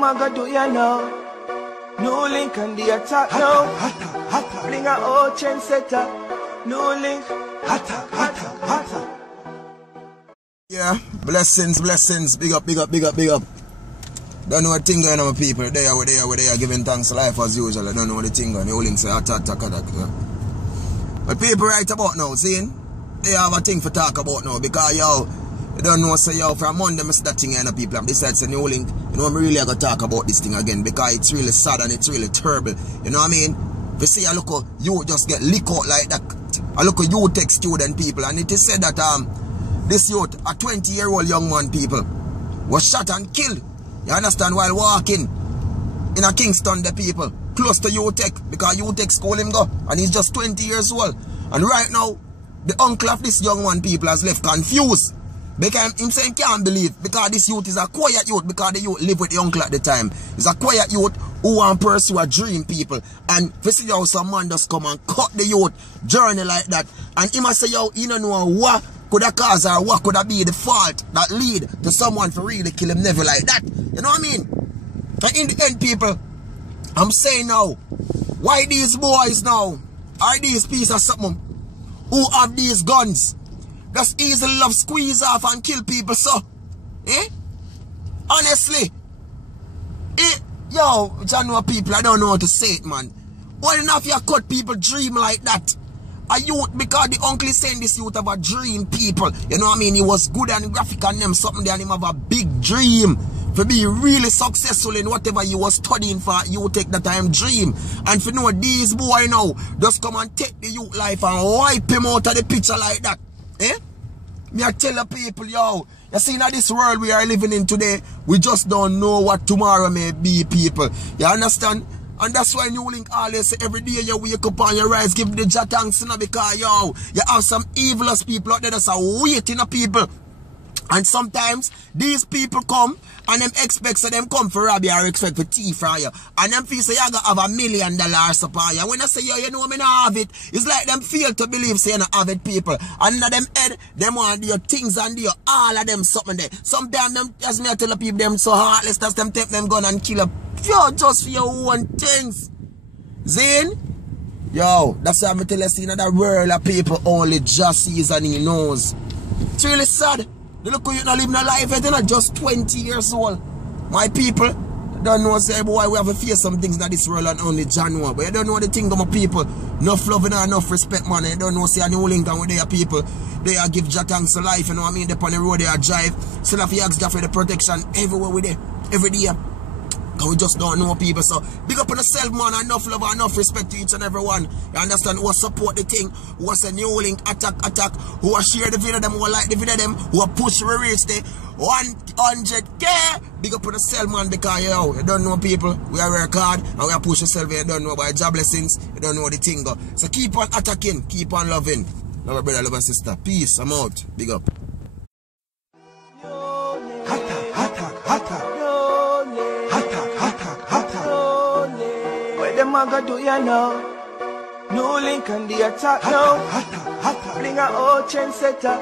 them a go do ya know? Newlink and the attack now. Bring a old trendsetter. Newlink. Hotter. Yeah, blessings. Big up. Don't know what thing going on, my people. They are giving thanks life as usual. I don't know what the thing going on. Newlink say attack. But people right about now, seeing? They have a thing for talk about now because yo, you don't know, say yo, from Monday I see that thing and people have decided to Newlink, you know, I'm really going to talk about this thing again because it's really sad and it's really terrible. You know what I mean? If you see a look, you just get leak out like that. A look, you take student people, and it is said that this youth, a 20-year-old young man, people, was shot and killed. You understand? While walking in a Kingston, the people close to UTech, because UTech school him go, and he's just 20 years old. And right now, the uncle of this young one, people, has left confused. Because him saying can't believe, because this youth is a quiet youth, because the youth live with the uncle at the time. He's a quiet youth who want to pursue a dream, people. And you see how some man just come and cut the youth journey like that. And he must say, yo, you don't know what could have caused or what could have be the fault that lead to someone to really kill him never like that. You know what I mean? And in the end, people, I'm saying now, why these boys now, are these pieces of something who have these guns, just easily love squeeze off and kill people, so? Eh? Honestly. Yo, I know people, I don't know how to say it, man. Well enough you cut people dream like that. A youth, because the uncle is saying this youth have a dream, people. You know what I mean? He was good and graphic and them something there, and him have a big dream to be really successful in whatever you was studying for. You take that time dream. And for know these boy now just come and take the youth life and wipe him out of the picture like that. Eh? Me I tell the people, yo, you see now this world we are living in today, we just don't know what tomorrow may be, people. You understand? And that's why Newlink always say every day you wake up and you rise, give the Jah thanks, you know, because yo, you have some evilest people out there that's waiting on people. And sometimes these people come and them expect so them come for rob you or expect for thief from you. And them feel say you gotta have $1 million upon you. When I say yo, you know me not have it, it's like them feel to believe say you not have it, people. And in them head, them want your things and do all of them something there. Sometimes them, as me I tell the people, them so heartless that them take them gun and kill up. Yo, just for your own things. Zane? Yo, that's why I'm telling you, that world of people only just sees and he knows. It's really sad. They look who you not live no life yet, you're not just 20 years old. My people don't know, say, boy, we have to face some things in this world and only January. But you don't know the thing of my people. Enough love and enough respect, man. You don't know, say, a Newlink and with their people. They are give Jah thanks to life, you know what I mean? They on the road, they are drive. Still have to ask Jah for the protection everywhere with them. Every day. And we just don't know people. So big up on yourself, man. Enough love and enough respect to each and every one. You understand? Who support the thing, who say Newlink attack, who share the video them, who like the video them, who push we reach the 100K. Big up on yourself, man, because yo, you don't know people. We are work hard and we are push yourself. You don't know about job blessings. You don't know the thing go. So keep on attacking, keep on loving. Love a brother, love a sister. Peace. I'm out. Big up. Them a go do ya know? Newlink and the attack now. Bring a old trendsetter.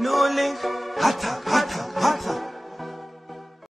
Newlink.